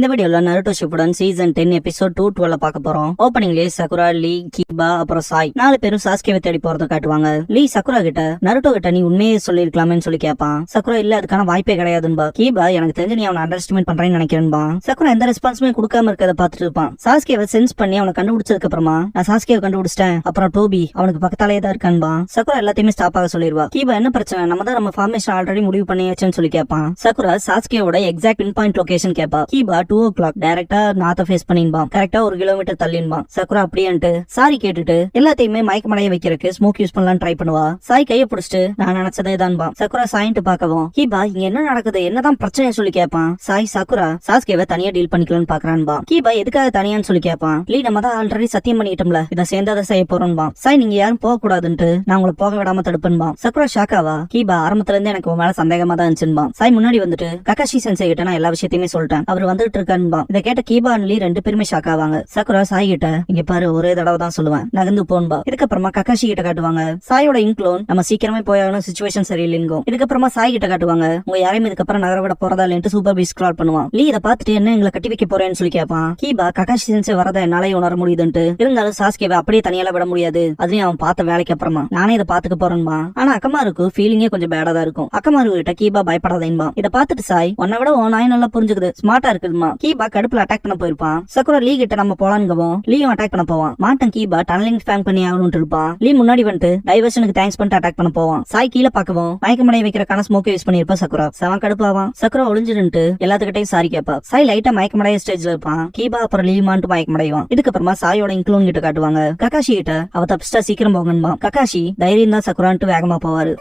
இந்த வீடியோல Naruto Shippuden season 10 episode 212 பார்க்க போறோம். ஓப்பனிங்லயே சகுரா, லீ, கீபா அப்புறம் சாய் 4 பேரும் சாஸ்கேவை தேடி போறத காட்டுவாங்க. லீ சகுரா கிட்ட நருட்டோ கிட்ட நீ உண்மையே சொல்லிருக்கலாமேன்னு சொல்லி கேட்பான். சகுரா இல்ல அதுக்கான வாய்ப்பே கிடையாதுன்பா. கீபா எனக்கு தெரிஞ்சு நீ அவனை அண்டர்ஸ்டிமேட் பண்றேன்னு நினைக்கிறேன்பா. சகுரா எந்த ரெஸ்பான்ஸுமே கொடுக்காம இருக்கதை பார்த்துட்டு இருப்பான். சாஸ்கேவை சென்ஸ் பண்ணி அவனை கண்டுபிடிச்சதுக்கு அப்புறமா நான் சாஸ்கேவை கண்டுபிடிச்சிட்டேன், அப்புறம் டோபி அவனுக்கு பக்கத்தாலேயே தான் இருக்கான்பா. சகுரா எல்லாத்தையுமே ஸ்டாப் ஆக சொல்லிடுவா. கீபா என்ன பிரச்சனை, நம்ம ஃபார்மேஷன் ஆல்ரெடி முடிவு பண்ணியாச்சுன்னு சொல்லி கேட்பான். சகுரா சாஸ்கேவோட எக்ஸாக்ட் பின் பாயிண்ட் லொகேஷன் கேட்பா. கீபா 2 o'clock டைரக்டா நார்த்த ஃபேஸ் பண்ணின்பான். கரெக்டா 1 கிலோமீட்டர் தள்ளின்பான். சகுரா அப்படியே சாரி கேட்டுட்டு எல்லாத்தையுமே மயக்கமடைய வைக்கிறதுக்கு ஸ்மோக் யூஸ் பண்ணலாம்னு ட்ரை பண்ணுவா. சாய் கைய பிடிச்சிட்டு நான் நினைச்சதே தான்பா. சகுரா சாயின்ட்டு பாக்கவும் கீபா இங்க என்ன நடக்குது, என்னதான் பிரச்சனை சொல்லி கேட்பான். சாய் சகுரா சாஸ்கேவை தனியா டீல் பண்ணிக்கலாம்னு பாக்குறான்பா. கீபா எதுக்காக தனியான்னு சொல்லி கேட்பான். லீ நம்ம தான் ஆல்ரெடி சத்தியம் பண்ணிட்டோம்ல, இதை சேர்ந்தாத செய்ய போறோம்பா. சாய் நீங்க யாரும் போக கூடாதுன்ட்டு நான் உங்களை போக விடாம தடுப்பேன்பா. சகுரா ஷாக்காவா. கீபா ஆரம்பத்துல இருந்து எனக்கு உன் மேல சந்தேகமா தான் இருந்துச்சுன்பா. சாய் முன்னாடி வந்துட்டு ககாஷி சென்சை கிட்ட நான் எல்லா விஷயத்தையுமே சொல்லிட்டேன், அவர் வந்துட்டு இருக்கான்பா. இதை கேட்ட கீபா அண்ட் லீ 2 பேருமே ஷாக் ஆவாங்க. சகுரா சாய் கிட்ட இங்க பாரு ஒரே தடவை தான் சொல்லுவேன், நகர்ந்து போன்பா. இதுக்கப்புறமா ககாஷி கிட்ட காட்டுவாங்க. சாயோட இன்க்ளோன் நம்ம சீக்கிரமே போயாகணும், சிச்சுவேஷன் சரியில்லைங்கும். இதுக்கப்புறமா சாய் கிட்ட காட்டுவாங்க உங்க யாரையும் இதுக்கப்புறம் நகர விட போறதா இல்லைன்ட்டு சூப்பர் பீஸ் ஸ்க்ரால் பண்ணுவான். லீ இதை பார்த்துட்டு என்ன எங்களை கட்டி வைக்க போறேன்னு சொல்லி கேட்பான். கீபா ககாஷி சென்சை வரதை என்னாலே உணர முடியுதுன்ட்டு, இருந்தாலும் சாஸ்கேவை அப்படியே தனியால விட முடியாது, அதுலயும் அவன் பார்த்த வேலைக்கு அப்புறமா நானே இதை பாத்துக்க போறேன்பா. ஆனா அக்கமாருக்கு ஃபீலிங்கே கொஞ்சம் பேடா தான் இருக்கும். அக்கமாரு கிட்ட கீபா பயப்படாதேன்பா. இதை பார்த்துட்டு சாய் உன்னை விட உன் நாய் நல்லா புரிஞ்சுக்குது, ஸ்மார்ட்டா இருக்குதுமா. கீபா கடுப்புல அட்டாக் பண்ண போயிருப்பான். சகுரா லீ கிட்ட நம்ம போலான்கவும் லீயும் அட்டாக் பண்ண போவான். மாட்டன் கீபா டனலிங் ஃபேங் பண்ணி ஆகணும்னு இருப்பான். லீ முன்னாடி வந்துட்டு டைவர்ஷனுக்கு தேங்க்ஸ் பண்ணிட்டு அட்டாக் பண்ண போவான். சாய் கீழே பார்க்கவும் மயக்கமடைய வைக்கிறக்கான ஸ்மோக் யூஸ் பண்ணிருப்பா. சகுரா செவன் கடுப்பாவான். சகுரா ஒளிஞ்சிட்டு எல்லாத்துக்கிட்டையும் சாரி கேப்பா. சாய் லைட்டா மயக்கமடைய ஸ்டேஜ்ல இருப்பான். கீபா அப்புறம் லீமான்ட்டு மயக்கமடைவான். இதுக்கப்புறமா சாயோட இன்க்ளூன் கிட்ட காட்டுவாங்க. ககாஷி கிட்ட அவ தப்பிச்சிட்டா சீக்கிரம் போகணுமா. ககாஷி தைரியம் தான் சகுரான்ட்டு வேகமா போவாரு.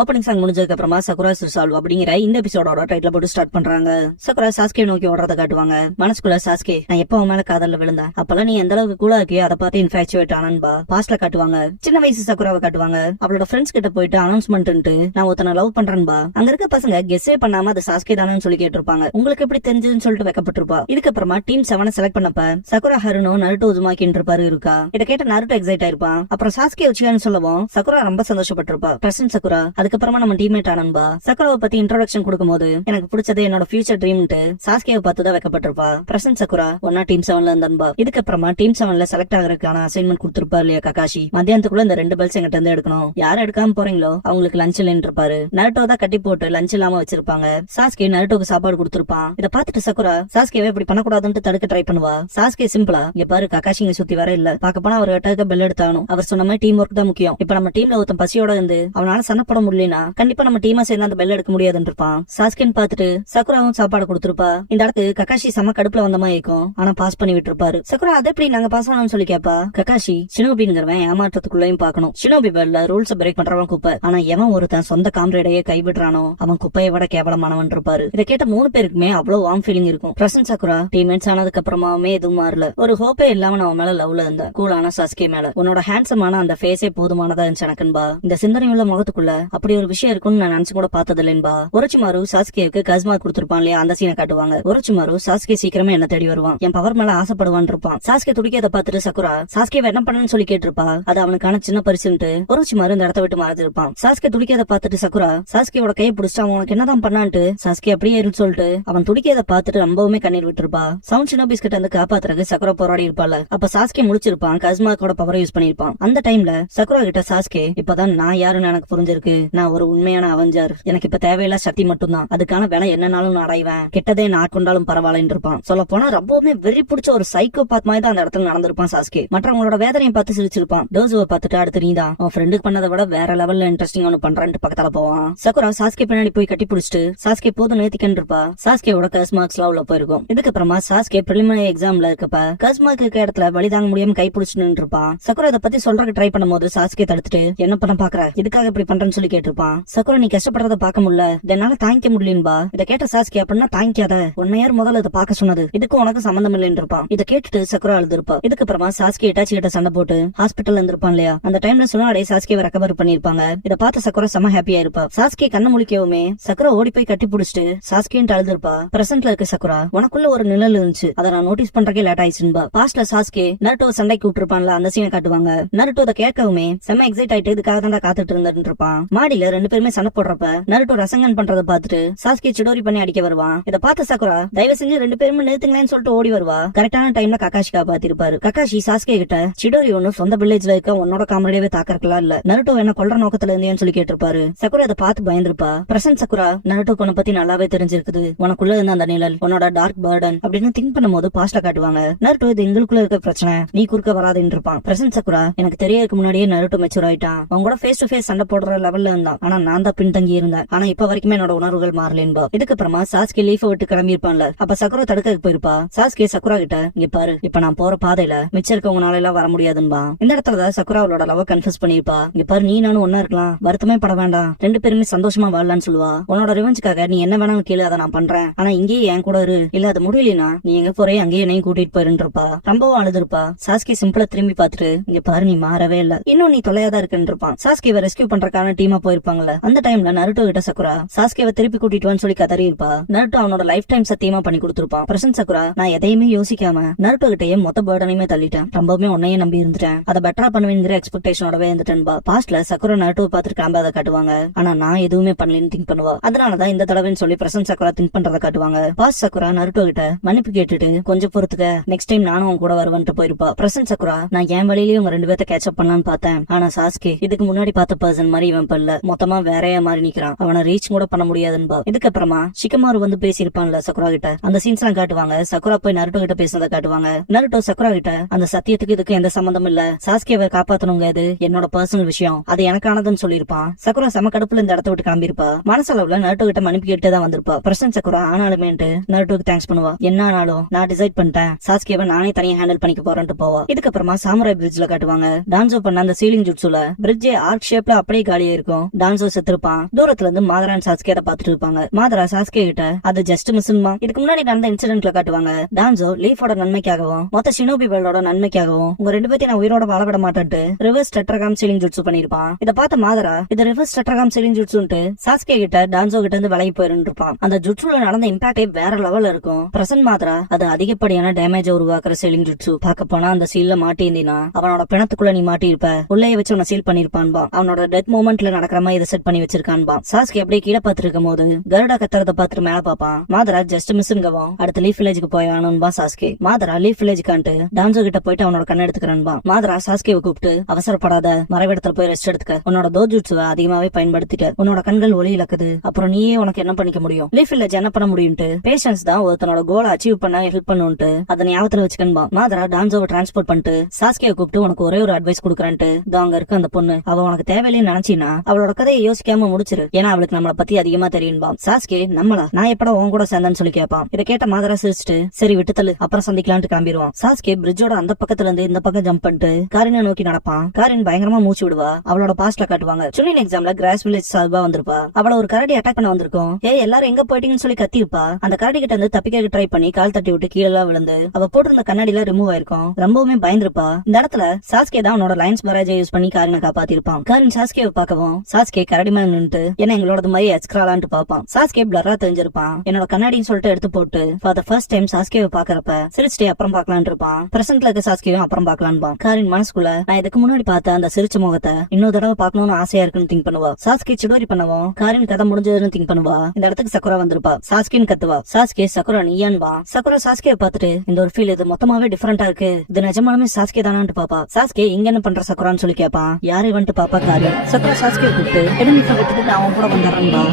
ஓப்பனிங் சாங் முடிஞ்சதுக்கு அப்புறமா சகுரா ரிசால்வ் அப்படிங்கிற இந்த எபிசோடோட டைட்டில் போட்டு ஸ்டார்ட் பண்றாங்க. சகுரா சாஸ்கே நோக்கி ஓடுறத காட்டுவாங்க. மனசுக்குள்ள சாஸ்கே நான் எப்ப உன் மேல காதல்ல விழுந்தேன், அப்பெல்லாம் நீ எந்த அளவுக்கு கூட இருக்கியோ அதை பார்த்து இன்ஃபேக்சுவேட் ஆனன்பா. பாஸ்ட்ல காட்டுவாங்க. சின்ன வயசு சகுராவை காட்டுவாங்க. அவளோட ஃப்ரெண்ட்ஸ் கிட்ட போயிட்டு அனௌன்ஸ்மெண்ட் நான் ஒருத்தனை லவ் பண்றேன்பா. அங்க இருக்க பசங்க கெஸ்ஸே பண்ணாம அது சாஸ்கே தானு சொல்லி கேட்டிருப்பாங்க. உங்களுக்கு எப்படி தெரிஞ்சதுன்னு சொல்லிட்டு வைக்கப்பட்டிருப்பா. இதுக்கப்புறமா டீம் 7 செலக்ட் பண்ணப்ப சகுரா ஹருனோ நருட்டோ உசுமாக்கின்னு இருப்பாரு இருக்கா. இதை கேட்ட நருட்டோ எக்ஸைட் ஆயிருப்பான். அப்புறம் சாஸ்கே வச்சுக்கான்னு சொல்லவும் சகுரா ரொம்ப சந்தோஷப்பட்டிருப்பா. Present sakura. அதுக்கப்புறமா நம்ம டீம்மேட் ஆனன்பா. சகுராவை பத்தி இன்ட்ரோடக்ஷன் கொடுக்கும் போது எனக்கு பிடிச்சது என்னோட ஃபியூச்சர் ட்ரீம்ட்டு சாஸ்கேவை பார்த்து தான் வைக்கப்பட்டிருப்பா. பிரசன்ட் சகுரா ஒன்னா டீம் 7ல இருந்தான்பா. இதுக்கப்புறமா டீம் 7ல செலக்ட் ஆகிறதுக்கான அசைன்மெண்ட் கொடுத்திருப்பாரு இல்லையா ககாஷி. மத்தியானத்துக்குள்ள இந்த 2 பெல்ஸ் எங்கிட்ட இருந்து எடுக்கணும், யாரும் எடுக்காம போறீங்களோ அவங்களுக்கு லஞ்ச் இல்லைன்னு இருப்பாரு. நருட்டோ தான் கட்டி போட்டு லஞ்ச் இல்லாம வச்சிருப்பாங்க. சாஸ்கே நருட்டோக்கு சாப்பாடு கொடுத்திருப்பான். இதை பார்த்துட்டு சகுரா சாஸ்கேவை இப்படி பண்ணக்கூடாதுன்னு தடுக்க ட்ரை பண்ணுவா. சாஸ்கே சிம்பிளா இங்க பாரு ககாஷி இங்க சுத்தி வர இல்ல, பாக்க போனா அவர் கிட்ட பெல் எடுத்தானும், அவர் சொன்ன மாதிரி டீம் ஒர்க் தான் முக்கியம். இப்ப நம்ம டீம்ல ஒருத்தன் பசியோட இருந்து அவனால சண்டை முடியலனா கண்டிப்பா நம்ம டீமா சேர்ந்து அந்த பெல் எடுக்க முடியாதுன்னு இருப்பான். சாஸ்கேன் பார்த்துட்டு சகுராவும் சாப்பாடு கொடுத்திருப்பா. இந்த இடத்துக்கு ககாஷி செம கடுப்புல வந்த மாதிரி இருக்கும், ஆனா பாஸ் பண்ணி விட்டுருப்பாரு. சகுரா அதை எப்படி நாங்க பாஸ் ஆனோம்னு சொல்லி கேப்பா. ககாஷி ஷினோபிங்கிறவன் ஏமாற்றத்துக்குள்ளயும் பாக்கணும். ஷினோபி பெல்ல ரூல்ஸ் பிரேக் பண்றவன் குப்பை, ஆனா எவன் ஒருத்தன் சொந்த காம்ரேடையே கைவிடுறானோ அவன் குப்பையை விட கேவலமானவன் இருப்பாரு. இதை கேட்ட 3 பேருக்குமே அவ்வளவு வார்ம் ஃபீலிங் இருக்கும். பிரசன்ட் சகுரா டீம்மேட்ஸ் ஆனதுக்கு அப்புறமாவே எதுவும் மாறல. ஒரு ஹோப்பே இல்லாம அவன் மேல லவ்ல இருந்த கூலான சாஸ்கே மேல உன்னோட ஹேண்ட்ஸமான அந்த ஃபேஸே போதுமானதா இருந்துச்சு எனக்குன்பா. இந்த சிந்தனை உள்ள முகத்துக்குள்ள அப்படி ஒரு விஷயம் இருக்கும்னு நான் நினைச்சு கூட பார்த்தது இல்லைன்பா. ஒரச்சுமாரு சாஸ்கேவுக்கு கஸ்மா கொடுத்திருப்பான் இல்லையா, அந்த சீனை காட்டுவாங்க. ஒரச்சுமாரு சாஸ்கே சீக்கிரமே என்ன தேடி வருவான், என் பவர் மேல ஆசைப்படுவான் இருப்பான். சாஸ்கே துடிக்கிறத பார்த்துட்டு சகுரா சாஸ்கேவை என்ன பண்ணணும்னு சொல்லி கேட்டிருப்பா. அது அவனுக்கான சின்ன பரிசுன்ட்டு ஒரச்சுமாரு இந்த இடத்த விட்டு மறைஞ்சிருப்பான். சாஸ்கே துடிக்கிறத பார்த்துட்டு சகுரா சாஸ்கேவோட கையை பிடிச்சிட்டு அவன் உனக்கு என்னதான் பண்ணான்ட்டு சாஸ்கே அப்படியே இருந்து சொல்லிட்டு அவன் துடிக்கிறத பார்த்துட்டு ரொம்பவுமே கண்ணீர் விட்டுருப்பா. சவுண்ட் ஷினோபிஸ் கிட்ட இருந்து காப்பாத்துறதுக்கு சகுரா போராடி இருப்பாள். அப்ப சாஸ்கே முடிச்சிருப்பான், கஸ்மாக்கோட பவரை யூஸ் பண்ணிருப்பான். அந்த டைம்ல சகுரா கிட்ட சாஸ்கே இப்பதான் நான் யாருன்னு எனக்கு புரிஞ்சிருக்கு, நான் ஒரு உண்மையான அவெஞ்சர், எனக்கு இப்ப தேவையில்ல சக்தி மட்டும்தான், அதுக்கான வேலை என்னன்னாலும் நான் அடைவேன், கெட்டதே நான் கொண்டாலும் பரவாயில்ல இருப்பான். சொல்ல போனா ரொம்பவுமே வெறி பிடிச்ச ஒரு சைக்கோ பாத் மாதிரி தான் அந்த இடத்துல நடந்திருப்பான் சாஸ்கே. மற்றவங்களோட வேதனையை பார்த்து சிரிச்சிருப்பான். டோசுவை பார்த்துட்டு அடுத்து நீதான் அவன் ஃப்ரெண்டுக்கு பண்ணதை விட வேற லெவல்ல இன்ட்ரெஸ்டிங் ஒன்னு பண்றான்ட்டு பக்கத்துல போவான். சகுரா சாஸ்கே பின்னாடி போய் கட்டி பிடிச்சிட்டு சாஸ்கே போதும் நேத்திக்கன்னு இருப்பா. சாஸ்கேவோட கஸ்மார்க்ஸ்லாம் உள்ள போயிருக்கும். இதுக்கப்புறமா சாஸ்கே பிரிலிமினரி எக்ஸாம்ல இருக்கப்ப கஸ்மார்க் இருக்க இடத்துல வழி தாங்க முடியாம கை பிடிச்சிட்டு இருப்பான். சகுரா இதை பத்தி சொல்றதுக்கு ட்ரை பண்ணும்போது சாஸ்கே தடுத்துட்டு என்ன பண்ண பாக்குற, இதுக்காக இப்படி பண்றேன்னு சொல்லி கேட்டு சொல்லிட்டு இருப்பான். சக்குரா நீ கஷ்டப்படுறத பாக்க முடியல, என்னால தாங்கிக்க முடியலன்பா. இதை கேட்ட சாஸ்கி அப்படின்னா தாங்கிக்காத, உன்னை யார் முதல்ல இதை பாக்க சொன்னது, இதுக்கு உனக்கு சம்பந்தம் இல்லைன்னு இருப்பான். இதை கேட்டுட்டு சக்குரா அழுதுருப்பா. இதுக்கு அப்புறமா சாஸ்கி இட்டாச்சி கிட்ட சண்டை போட்டு ஹாஸ்பிட்டல் இருந்திருப்பான் இல்லையா, அந்த டைம்ல சொன்னா அடைய சாஸ்கியை ரெக்கவர் பண்ணிருப்பாங்க. இதை பார்த்து சக்குரா செம ஹாப்பியா இருப்பா. சாஸ்கி கண்ண முழிக்கவுமே சக்குரா ஓடி போய் கட்டி பிடிச்சிட்டு சாஸ்கின்னு அழுதுருப்பா. பிரசன்ட்ல இருக்க சக்குரா உனக்குள்ள ஒரு நிழல் இருந்துச்சு, அதை நான் நோட்டீஸ் பண்றக்கே லேட் ஆயிடுச்சுன்பா. பாஸ்ட்ல சாஸ்கி நருட்டோ சண்டைக்கு விட்டுருப்பான்ல, அந்த சீனை காட்டுவாங்க. நருட்டோ அதை கேட்கவுமே செம எக்ஸைட் ஆயிட்டு இதுக்காக தான் காத்துட்டு இருந்துட்டு இருப்பான். மாடியில ரெண்டு பேருமே சண்டை போடுறப்ப நருட்டோ ரசங்கன் பண்றத பார்த்துட்டு சாஸ்கி சிடோரி பண்ணி அடிக்க வருவான். இதை பார்த்த சக்குரா தயவு செஞ்சு ரெண்டு பேருமே நிறுத்துங்களேன்னு சொல்லிட்டு ஓடி வருவா. கரெக்டான டைம்ல கக்காஷி காப்பாத்திருப்பாரு. கக்காஷி சாஸ்கி கிட்ட சிடோரி ஒண்ணு சொந்த வில்லேஜ்ல இருக்க உன்னோட காமெடியாவே தாக்கறக்கலாம் இல்ல, நருட்டோ என்ன கொல்ற நோக்கத்துல இருந்தேன்னு சொல்லி கேட்டிருப்பாரு. சக்குரா அதை பார்த்து பயந்துருப்பா. பிரசன்ட் சக்குரா நருட்டோ உன்னை பத்தி நல்லாவே தெரிஞ்சிருக்குது, உனக்குள்ள இருந்த அந்த நிழல் உன்னோட டார்க் பர்டன் அப்படின்னு திங்க் பண்ணும்போது பாஸ்ட்ல காட்டுவாங்க. நருட்டோ இது எங்களுக்குள்ள இருக்க பிரச்சனை, நீ குறுக்க வராதுன்னு இருப்பான். பிரசன்ட் சக்குரா எனக்கு தெரியறதுக்கு முன்னாடியே நருட்டோ மெச்சூர் ஆயிட்டான், அவங்க கூட ஃபேஸ் டு ஃபேஸ் சண்டை போடுற லெவல்ல இருந்தான், ஆனா நான் தான் பின்தங்கி இருந்தேன், ஆனா இப்ப வரைக்குமே என்னோட உணர்வுகள் மாறலேன்பா. இதுக்கு அப்புறமா சாஸ்கி லீஃப விட்டு கிளம்பி இருப்பான்ல, அப்ப சக்குரா தடுக்க போயிருப்பா. சாஸ்கி சக்குரா கிட்ட இங்க பாரு, இப்ப நான் போற பாதையில மிச்சம் இருக்கவங்கனால எல்லாம் வர முடியாதுன்பா. இந்த இடத்துல சக்குரா அவளோட லவ் கன்ஃபியூஸ் பண்ணிருப்பா. இங்க பாரு, நீ நானும் ஒன்னா இருக்கலாம், வருத்தமே பட வேண்டாம், ரெண்டு பேருமே சந்தோஷமா வாழலாம்னு சொல்லுவா. உன்னோட ரிவெஞ்சுக்காக நீ என்ன வேணாலும் கேளு, அதை நான் பண்றேன், ஆனா இங்கேயே என் கூட இரு, இல்ல அது முடியலனா நீ எங்க போறே அங்கேயே என்னையும் கூட்டிட்டு போயிருப்பா. ரொம்பவும் அழுதுருப்பா. சாஸ்கி சிம்பிளா திரும்பி பாத்துட்டு இங்க பாரு நீ மாறவே இல்ல, இன்னும் நீ தொலையாதான் இருக்குன்னு இருப்பான். சாஸ்கியை ரெஸ்கியூ பண்றதுக்கான டீமா போயிருப்பாங்கல்ல, அந்த டைம்ல நருட்டோ கிட்ட சக்குரா சாஸ்கியை திருப்பி கூட்டிட்டு வான்னு சொல்லி கதறி இருப்பா. நருட்டோ அவனோட லைஃப் டைம் சத்தியமா பண்ணி கொடுத்திருப்பான். பிரசன்ட் சக்குரா நான் எதையுமே யோசிக்காம நருட்டோ கிட்டயே மொத்த பர்டனையுமே தள்ளிட்டேன், ரொம்பவுமே உன்னையே நம்பி இருந்துட்டேன், அதை பெட்டரா பண்ணுவேங்கிற எக்ஸ்பெக்டேஷனோடவே இருந்துட்டேன்பா. பாஸ்ட்ல சக்குரா நருட்டோ பாத்துட்டு கிளம்பாத காட்டுவாங்க, ஆனா நான் எதுவுமே பண்ணலன்னு திங்க் பண்ணுவா. அதனாலதான் இந்த தடவைன்னு சொல்லி பிரசன்ட் சக்குரா திங்க் பண்றத காட்டுவாங்க. பாஸ்ட் சக்குரா நருட்டோ கிட்ட மன்னிப்பு கேட்டுட்டு கொஞ்சம் பொறுத்துக்க, நெக்ஸ்ட் டைம் நானும் உன் கூட வருவேன்ட்டு போயிருப்பா. பிரசன்ட் சக்குரா நான் என் வழியிலேயே உங்க ரெண்டு பேர்த்த கேட்சப் பண்ணலான்னு பார்த்தேன், ஆனா சாஸ்கி இதுக்கு முன்னாடி பார்த்த பர்சன் மாதிரி இவன் பல்ல மொத்தமா வேறையா மாதிரி நிக்கிறான், அவனை ரீச் கூட பண்ண முடியாதுன்பா. இதுக்கப்புறமா ஷிகமாரு வந்து பேசியிருப்பான்ல சக்குரா கிட்ட, அந்த சீன்ஸ் எல்லாம் காட்டுவாங்க. சக்குரா போய் நருட்டோ கிட்ட பேசுறத காட்டுவாங்க. நருட்டோ சக்குரா கிட்ட அந்த சத்தியத்துக்கு இதுக்கு எந்த சம்பந்தம் இல்ல, சாஸ்கியை காப்பாத்தணுங்க, இது என்னோட பர்சனல் விஷயம், அது எனக்கானதுன்னு சொல்லிருப்பான். சக்குரா செம கடுப்புல இந்த இடத்த விட்டு கிளம்பிருப்பா. மனசளவுல நருட்டோ கிட்ட மன்னிப்பு கேட்டு தான் வந்திருப்பா. பிரசன்ட் சக்குரா ஆனாலுமேட்டு நருட்டோக்கு தேங்க்ஸ் பண்ணுவா. என்ன ஆனாலும் நான் டிசைட் பண்ணிட்டேன், சாஸ்கியை நானே தனியா ஹேண்டில் பண்ணிக்க போறேன்ட்டு போவா. இதுக்கப்புறமா சாமுராய் பிரிட்ஜ்ல காட்டுவாங்க. டான்சோ பண்ண அந்த சீலிங் ஜுட்ஸுல பிரிட்ஜே ஆர்க் ஷேப்ல அப்படியே காலியா இருக்கும். டான்சோ செத்துருப்பான். தூரத்துல இருந்து மாதரா சாஸ்கே அதை பாத்துட்டு இருப்பாங்க. மாதரா சாஸ்கே கிட்ட அது ஜஸ்ட் மிஸ்மா. இதுக்கு முன்னாடி நடந்த இன்சிடென்ட்ல காட்டுவாங்க. டான்சோ லீஃபோட நன்மைக்காகவும் மொத்த ஷினோபி வேர்ல்டோட நன்மைக்காகவும் உங்க ரெண்டு பேத்தையும் நான் உயிரோட வாழ விட மாட்டேன்ட்டு ரிவர்ஸ் டெட்ராகிராம் சீலிங் ஜுட்ஸு பண்ணிருப்பான். இதை பார்த்த மாதரா இது ரிவர்ஸ் டெட்ராகிராம் சீலிங் ஜுட்ஸுன்ட்டு சாஸ்கே கிட்ட டான்சோ கிட்ட இருந்து விலகி போயிருந்து இருப்பான். அந்த ஜுட்ஸுல நடந்த இம்பாக்டே வேற லெவல்ல இருக்கும். பிரசன்ட் மாதரா அது அதிகப்படியான டேமேஜ் உருவாக்குற சீலிங் ஜுட்ஸு. பார்க்க போனா அந்த சீல்ல மாட்டியிருந்தீனா அவனோட பிணத்துக்குள்ள நீ மாட்டி இருப்ப, உள்ளே வச்சு உன்னை சீல் பண்ணிருப்பான்பா. அவனோட டெத் மூமெண்ட்ல நடக்கிற மாதிரி இதை செட் பண்ணி வச்சிருக்கான்பா. சாஸ்கி அப்படியே கீழே பாத்துருக்கும் போது கருடா கத்துறத பாத்துட்டு மேல பாப்பான். மாதரா ஜஸ்ட் மிஸ்ங்கவும் அடுத்த லீஃப் வில்லேஜுக்கு போயானும்பா சாஸ்கி. மாதரா லீஃப் வில்லேஜ்கான்ட்டு டான்சோ கிட்ட போயிட்டு அவனோட கண்ணை எடுத்துக்கிறான்பா. மாதரா சாஸ்கியை கூப்பிட்டு அவசரப்படாத, மறைவிடத்துல போய் ரெஸ்ட் எடுத்துக்க, உன்னோட தோஜுட்ஸுவை அதிகமாவே பயன்படுத்திட்டு உன்னோட கண்கள் ஒளி இழக்குது, அப்புறம் நீயே உனக்கு என்ன பண்ணிக்க முடியும், லீஃப் வில்லேஜ் என்ன பண்ண முடியும்ட்டு பேஷன்ஸ் தான் ஒருத்தனோட கோலை அச்சீவ் பண்ண ஹெல்ப் பண்ணுன்ட்டு அதை ஞாபகத்துல வச்சுக்கன்பா. மாதரா டான்சோவை டிரான்ஸ்போர்ட் பண்ணிட்டு சாஸ்கியை கூப்பிட்டு உனக்கு ஒரே ஒரு அட்வைஸ் கொடுக்குறேன்ட்டு அங்க இருக்க அந்த பொண்ணு அவ உனக்கு தேவையில்லைன்னு நினைச்சினா அவளோட கதையை யோசிக்காம முடிச்சிரு, ஏன்னா அவளுக்கு நம்மளை பத்தி அதிகமா தெரியும்பா. சாஸ்கி நம்மளா நான் எப்படா உன் கூட சேர்ந்தேன்னு சொல்லி கேட்பான். இதை கேட்ட மாதரா சிரிச்சுட்டு சரி விட்டு தள்ளு அப்புறம் சந்திக்கலான்ட்டு கிளம்பிடுவான். சாஸ்கி பிரிட்ஜோட அந்த பக்கத்துல இருந்து இந்த பக்கம் ஜம்ப் பண்ணிட்டு காரினை நோக்கி நடப்பான். காரின் பயங்கரமா மூச்சு விடுவா. அவளோட பாஸ்ட்ல காட்டுவாங்க. சுனின் எக்ஸாம்ல கிராஸ் வில்லேஜ் சார்பா வந்திருப்பா. அவள ஒரு கரடி அட்டாக் பண்ண வந்திருக்கும். எல்லாரும் எங்க போயிட்டீங்கன்னு சொல்லி கத்திருப்பா. அந்த கரடி கிட்ட இருந்து தப்பிக்க ட்ரை பண்ணி கால் தட்டி விட்டு கீழே விழுந்து அவ போட்டிருந்த கண்ணாடியில ரிமூவ் ஆயிருக்கும். ரொம்பவுமே பயந்துருப்பா. இந்த இடத்துல சாஸ்கே தான் அவனோட லைன்ஸ் பராஜை யூஸ் பண்ணி காரினை காப்பாத்திருப்பான். காரின் சாஸ்கேவை பார்க்கவும் சாஸ்கே கரடி மேல நின்று என்ன எங்களோட மாதிரி எக்ஸ்ட்ராலான்ட்டு பாப்பான். சாஸ்கே பிளரா தெரிஞ்சிருப்பான். என்னோட கண்ணாடின்னு சொல்லிட்டு எடுத்து போட்டு ஃபார் த ஃபர்ஸ்ட் டைம் சாஸ்கேவை பாக்குறப்ப சிரிச்சிட்டே அப்புறம் பாக்கலான் இருப்பான். பிரசன்ட்ல இருக்க சாஸ்கேவும் அப்புறம் பாக்கலான்பான். காரின் மனசுக்குள்ள நான் இதுக்கு முன்னாடி பார்த்த அந்த சிரிச்ச முகத்தை இன்னொரு தடவை பாக்கணும்னு ஆசையா இருக்குன்னு திங்க் பண்ணுவா. சாஸ்கே சிடோரி பண்ணவும் காரின் கதை முடிஞ்சதுன்னு திங்க் பண்ணுவா. இந்த இடத்துக்கு சக்குரா வந்திருப்பா. சாஸ்கின்னு கத்துவா. சாஸ்கே சக்குரா நீயான்பா. சக்குரா சாஸ்கேவை பார்த்துட்டு இந்த ஒரு ஃபீல் இது மொத்தமாவே டிஃபரெண்டா இருக்கு, இது நிஜமாலுமே சாஸ்கே தானான்ட்டு பாப்பா. சாஸ்கே இங்க என்ன பண்ற சக்குரான்னு சொல்லி கேட்பான். யாரை வந்துட்டு பாப்பா காரின். சக்குரா சாஸ்கே கூப்பிட்டு எனிமிஸை விட்டுட்டு நான் அவன் கூட வந்துடுறேன்பா.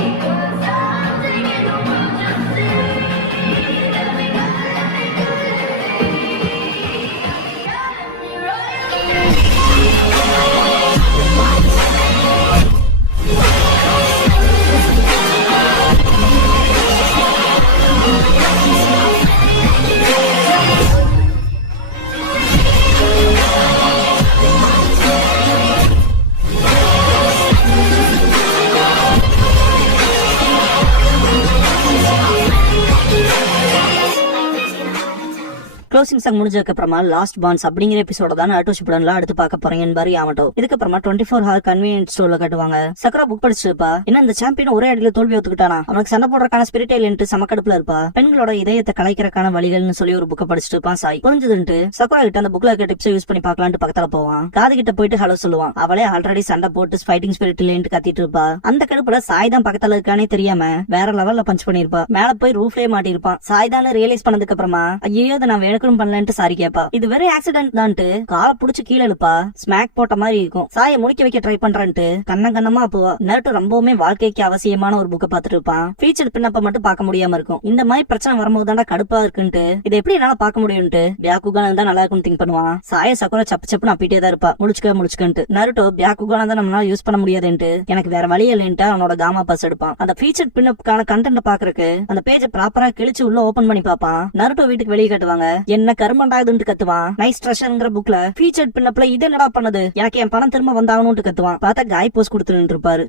க்ளோசிங் சாங் முடிஞ்சதுக்கு அப்புறமா லாஸ்ட் பான்ஸ் அப்படிங்கிற எபிசோட தான் நருட்டோ ஷிப்புடன்ல அடுத்து பார்க்க போறீங்க என்பாரு யாமட்டோ. இதுக்கப்புறமா 24 ஹவர் கன்வீனியன்ஸ் ஸ்டோர்ல கட்டுவாங்க. சக்குரா புக் படிச்சிருப்பா. என்ன இந்த சாம்பியன் ஒரே அடியில தோல்வி ஒத்துக்கிட்டானா, அவனுக்கு சண்டை போடுறதுக்கான ஸ்பிரிட் இல்லைன்ட்டு சமக்கடுப்புல இருப்பா. பெண்களோட இதயத்தை கலைக்கிறக்கான வழிகள்னு சொல்லி ஒரு புக்கை படிச்சுட்டு இருப்பான் சாய். புரிஞ்சதுன்ட்டு சக்குரா கிட்ட அந்த புக்ல இருக்க டிப்ஸை யூஸ் பண்ணி பார்க்கலான்ட்டு பக்கத்துல போவான். காது கிட்ட போயிட்டு ஹலோ சொல்லுவான். அவளே ஆல்ரெடி சண்டை போட்டு ஃபைட்டிங் ஸ்பிரிட் இல்லைன்ட்டு கத்திட்டு இருப்பா. அந்த கடுப்புல சாய் தான் பக்கத்துல இருக்கானே தெரியாம வேற லெவல்ல பஞ்ச் பண்ணிருப்பா. மேல போய் ரூஃப்லயே மாட்டிருப்பான். சாய் தான் ரியலைஸ் பண்ணதுக்கு அப்புறமா ஐயோ அதை நான் வேணுக்கணும் பண்ணலன்ட்டு சாரி கேப்பா. இது வெறும் ஆக்சிடென்ட் தான்ட்டு காலை புடிச்சு கீழே எழுப்பா. ஸ்மாக் போட்ட மாதிரி இருக்கும். சாயை முடிக்க வைக்க ட்ரை பண்றேன்ட்டு கண்ணமா போவா. நருட்டோ ரொம்பவுமே வாழ்க்கைக்கு அவசியமான ஒரு புக்கை பார்த்துட்டு இருப்பான். ஃபீச்சர் பின்னப்ப மட்டும் பார்க்க முடியாம இருக்கும். இந்த மாதிரி பிரச்சனை வரும்போது தாண்டா கடுப்பா இருக்குன்ட்டு இதை எப்படி என்னால பார்க்க முடியும்ட்டு பியாக்குகான தான் நல்லா இருக்கும்னு திங்க் பண்ணுவான். சாய சக்குரா சப்பு சப்புன்னு அப்பிட்டே தான் இருப்பா. முடிச்சுக்கன்ட்டு நருட்டோ பியாக்குகான தான் நம்மளால யூஸ் பண்ண முடியாதுன்ட்டு எனக்கு வேற வழி இல்லைன்ட்டு அவனோட காமா பாஸ் எடுப்பான். அந்த ஃபீச்சர் பின்னப்புக்கான கண்டென்ட் பாக்குறதுக்கு அந்த பேஜை ப்ராப்பரா கிழிச்சு உள்ள ஓபன் பண்ணி பாப்பான். நருட்டோ வீட்டுக்கு வெளியே கட்டுவாங்க. என்ன கருமண்டாகுதுன்னு கத்துவான். நைஸ் ட்ரெஷர்ங்கிற புக்ல ஃபீச்சர் பின்னப்ல இது என்னடா பண்ணுது, எனக்கு என் பணம் திரும்ப வந்தாகணும்னு கத்துவான். பார்த்தா காய் போஸ்ட் கொடுத்துட்டு இருப்பாரு.